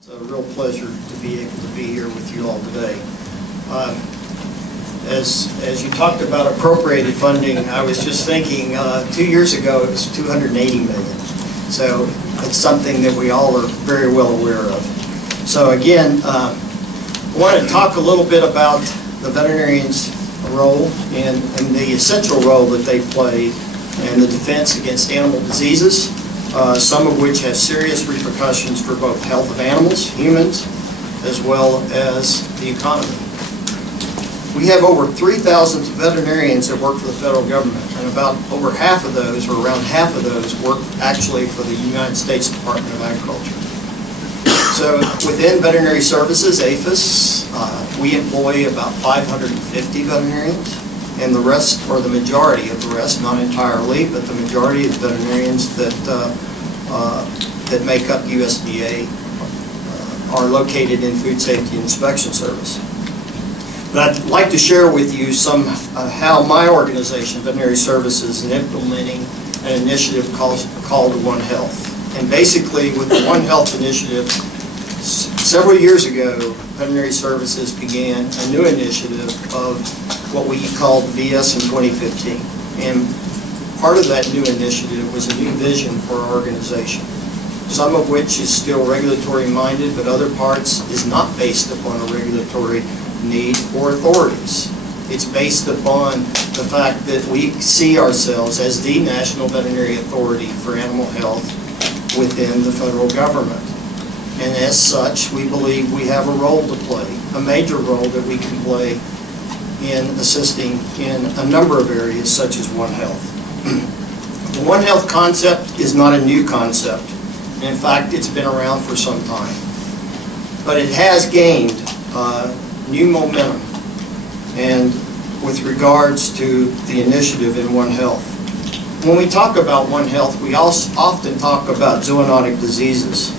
It's a real pleasure to be able to be here with you all today. As you talked about appropriated funding, I was just thinking 2 years ago it was $280 million. So it's something that we all are very well aware of. So again, I want to talk a little bit about the veterinarian's role and the essential role that they play in the defense against animal diseases, some of which have serious repercussions for both health of animals, humans, as well as the economy. We have over 3,000 veterinarians that work for the federal government, and about over half of those, or around half of those, work actually for the United States Department of Agriculture. So within Veterinary Services, APHIS, we employ about 550 veterinarians, and the rest, or the majority of the rest, not entirely, but the majority of the veterinarians that make up USDA are located in Food Safety and Inspection Service. But I'd like to share with you how my organization, Veterinary Services, is implementing an initiative called One Health. And basically, with the One Health initiative, several years ago, Veterinary Services began a new initiative of what we called VS in 2015. And part of that new initiative was a new vision for our organization, some of which is still regulatory minded, but other parts is not based upon a regulatory need or authorities. It's based upon the fact that we see ourselves as the national veterinary authority for animal health within the federal government. And as such, we believe we have a role to play, a major role that we can play in assisting in a number of areas such as One Health. The One Health concept is not a new concept. In fact, it's been around for some time. But it has gained new momentum and with regards to the initiative in One Health. When we talk about One Health, we also often talk about zoonotic diseases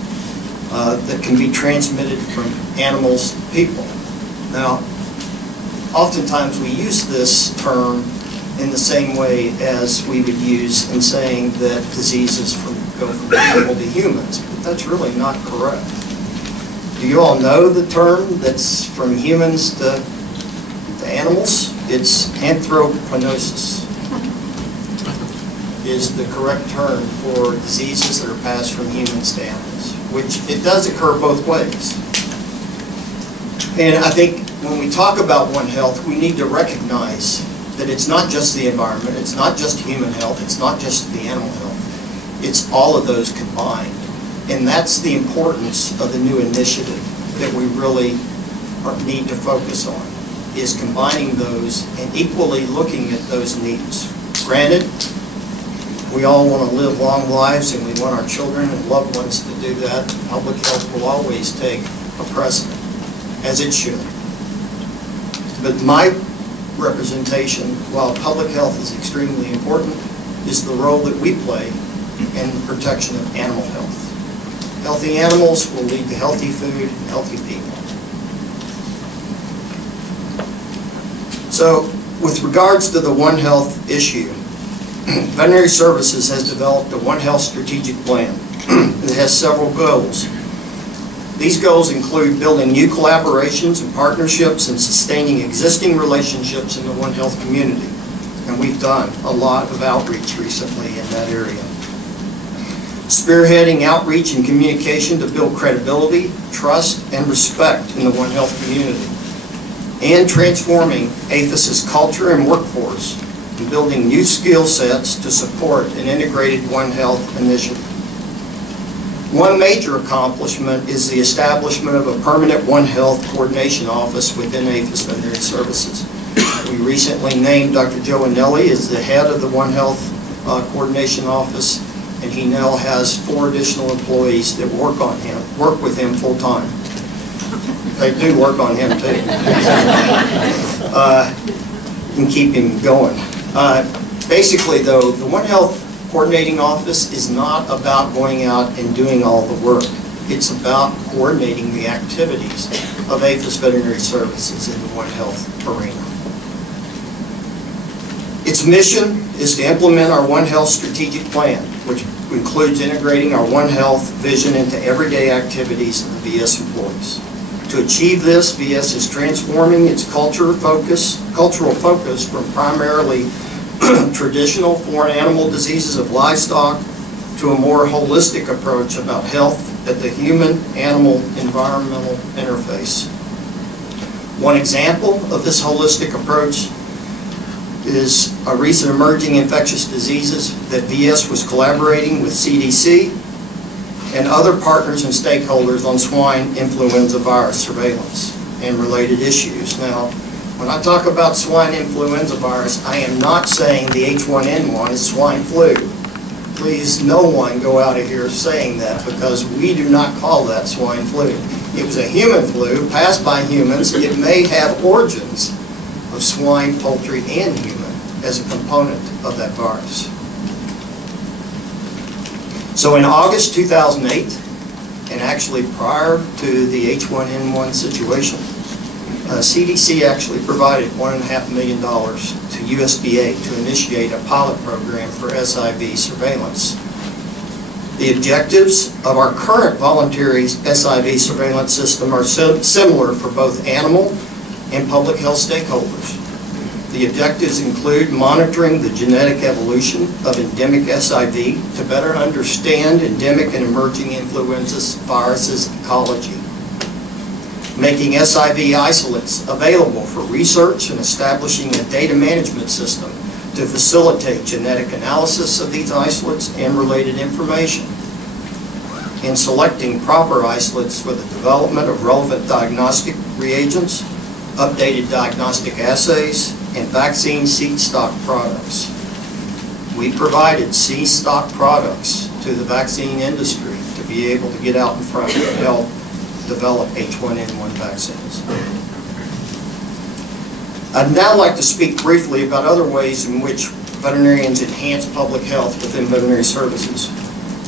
that can be transmitted from animals to people. Now, oftentimes we use this term in the same way as we would use in saying that diseases go from people to humans, but that's really not correct. Do you all know the term that's from humans to animals? It's anthropognosis is the correct term for diseases that are passed from humans to animals, which it does occur both ways. And I think when we talk about One Health, we need to recognize that it's not just the environment, it's not just human health, it's not just the animal health, it's all of those combined. And that's the importance of the new initiative that we really need to focus on, is combining those and equally looking at those needs. Granted, we all want to live long lives and we want our children and loved ones to do that. Public health will always take a precedent, as it should. But my representation, while public health is extremely important, is the role that we play in the protection of animal health. Healthy animals will lead to healthy food and healthy people. So, with regards to the One Health issue, Veterinary Services has developed a One Health strategic plan that has several goals. These goals include building new collaborations and partnerships and sustaining existing relationships in the One Health community. And we've done a lot of outreach recently in that area. Spearheading outreach and communication to build credibility, trust, and respect in the One Health community. And transforming APHIS's culture and workforce and building new skill sets to support an integrated One Health initiative. One major accomplishment is the establishment of a permanent One Health coordination office within APHIS Veterinary Services. We recently named Dr. Joe Anelli as the head of the One Health coordination office, and he now has 4 additional employees that work with him full time. They do work on him too, and keep him going. Basically though, the One Health coordinating office is not about going out and doing all the work. It's about coordinating the activities of APHIS Veterinary Services in the One Health arena. Its mission is to implement our One Health strategic plan, which includes integrating our One Health vision into everyday activities of the VS employees. To achieve this, VS is transforming its cultural focus from primarily traditional foreign animal diseases of livestock to a more holistic approach about health at the human-animal-environmental interface. One example of this holistic approach is a recent emerging infectious diseases that VS was collaborating with CDC and other partners and stakeholders on swine influenza virus surveillance and related issues. Now, when I talk about swine influenza virus, I am not saying the H1N1 is swine flu. Please, no one go out of here saying that, because we do not call that swine flu. It was a human flu passed by humans. It may have origins of swine, poultry, and human as a component of that virus. So in August 2008, and actually prior to the H1N1 situation, CDC actually provided $1.5 million to USDA to initiate a pilot program for SIV surveillance. The objectives of our current voluntary SIV surveillance system are similar for both animal and public health stakeholders. The objectives include monitoring the genetic evolution of endemic SIV to better understand endemic and emerging influenza viruses ecology, making SIV isolates available for research and establishing a data management system to facilitate genetic analysis of these isolates and related information, and selecting proper isolates for the development of relevant diagnostic reagents, updated diagnostic assays, and vaccine seed stock products. We provided seed stock products to the vaccine industry to be able to get out in front and help develop H1N1 vaccines. I'd now like to speak briefly about other ways in which veterinarians enhance public health within veterinary services.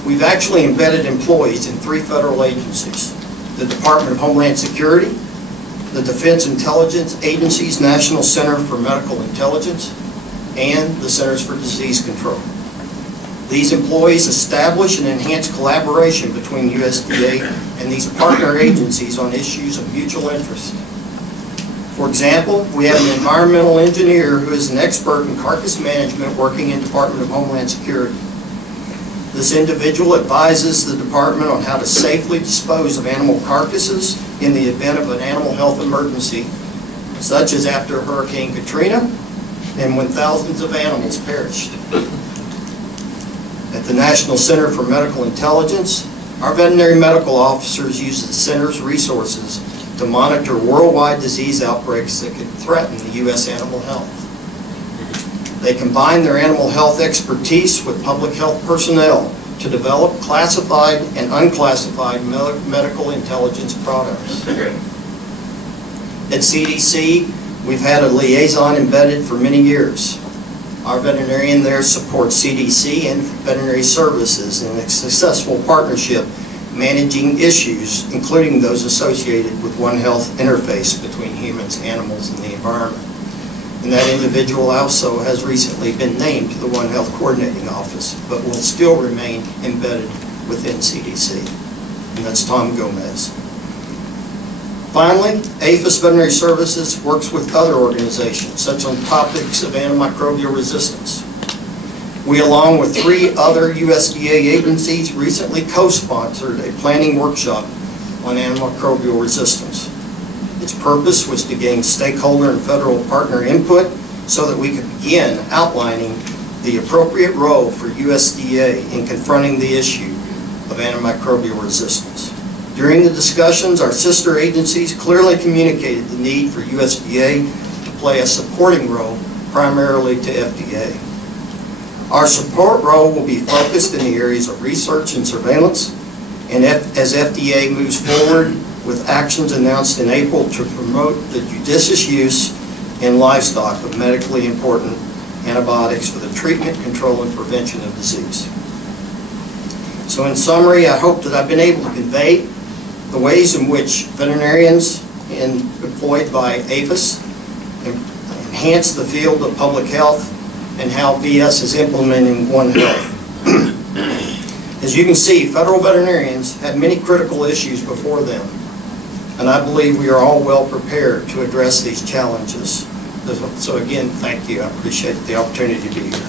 We've actually embedded employees in 3 federal agencies: the Department of Homeland Security, the Defense Intelligence Agency's National Center for Medical Intelligence, and the Centers for Disease Control. These employees establish and enhance collaboration between USDA and these partner agencies on issues of mutual interest. For example, we have an environmental engineer who is an expert in carcass management working in Department of Homeland Security. This individual advises the department on how to safely dispose of animal carcasses in the event of an animal health emergency, such as after Hurricane Katrina and when thousands of animals perished. At the National Center for Medical Intelligence, our veterinary medical officers use the center's resources to monitor worldwide disease outbreaks that could threaten the U.S. animal health. They combine their animal health expertise with public health personnel to develop classified and unclassified medical intelligence products. At CDC, we've had a liaison embedded for many years. Our veterinarian there supports CDC and Veterinary Services in a successful partnership managing issues, including those associated with One Health interface between humans, animals, and the environment. And that individual also has recently been named to the One Health Coordinating Office, but will still remain embedded within CDC. And that's Tom Gomez. Finally, APHIS Veterinary Services works with other organizations, such on topics of antimicrobial resistance. We, along with 3 other USDA agencies, recently co-sponsored a planning workshop on antimicrobial resistance. Its purpose was to gain stakeholder and federal partner input so that we could begin outlining the appropriate role for USDA in confronting the issue of antimicrobial resistance. During the discussions, our sister agencies clearly communicated the need for USDA to play a supporting role, primarily to FDA. Our support role will be focused in the areas of research and surveillance, and as FDA moves forward with actions announced in April to promote the judicious use in livestock of medically important antibiotics for the treatment, control, and prevention of disease. So in summary, I hope that I've been able to convey the ways in which veterinarians employed by APHIS enhance the field of public health and how VS is implementing One Health. As you can see, federal veterinarians have many critical issues before them, and I believe we are all well prepared to address these challenges. So again, thank you. I appreciate the opportunity to be here.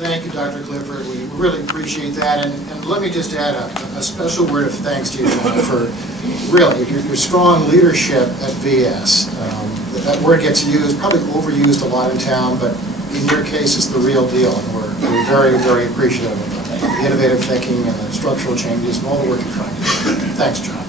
Thank you, Dr. Clifford. We really appreciate that. And let me just add a special word of thanks to you, John, for really your strong leadership at VS. That word gets used, probably overused a lot in town, but in your case, it's the real deal. And we're very, very appreciative of the innovative thinking and the structural changes and all the work you're trying to do. Thanks, John.